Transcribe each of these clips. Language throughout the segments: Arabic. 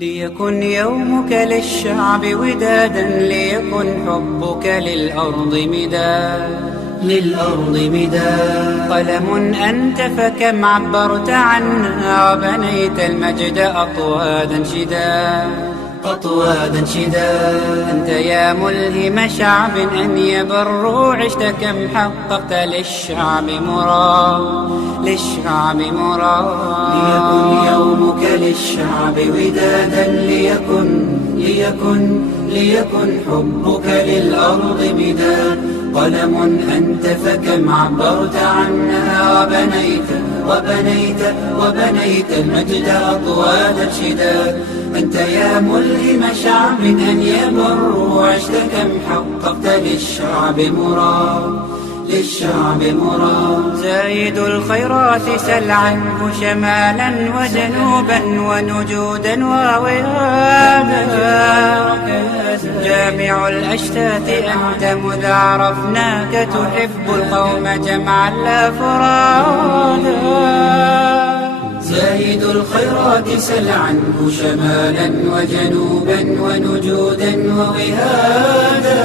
ليكن يومك للشعب ودادا، ليكن حبك للأرض مداد. قلم أنت فكم عبرت عنا، وبنيت المجد أطوادا شداد. أنت يا ملهم شعب أن يبروا، عشت كم حققت للشعب مراد. ليكن يومك للشعب ودادا، ليكن حبك للأرض مداد. قلم أنت فكم عبرت عنها، وبنيت المجد أطوادا شداد. أنت يا ملهم شعب أن يبروا، عشت كم حققت للشعب مراد. زايد الخيرات سل عنه شمالا وجنوبا ونجودا ووهادا. جامع الأشتات أنت مذ عرفناك، تحب القوم جمعا لا فرادا. زايد الخيرات سل عنه شمالا وجنوبا ونجودا ووهادا.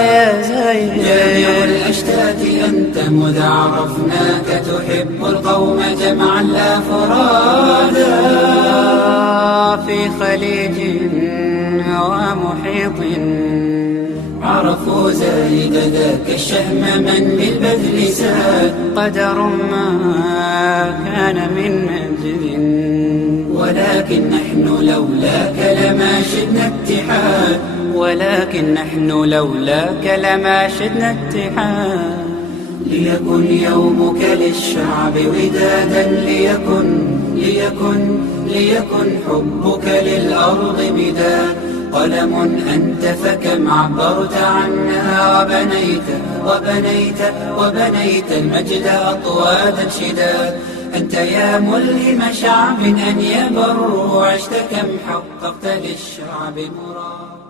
يا زايد جامع الأشتات أنت مذ عرفناك، تحب القوم جمعا لا فرادا. في خليج ومحيط عرفوا زايد ذاك الشهم من بالبذل ساد. قدر ما كان من منزل، ولكن نحن لولاك لما شدنا اتحاد. ليكن يومك للشعب ودادا، ليكن حبك للأرض مداد. قلم أنت فكم عبرت عنها، وبنيت المجد أطوادا شداد. أنت يا ملهم شعب أن يبروا، عشت كم حققت للشعب مراد.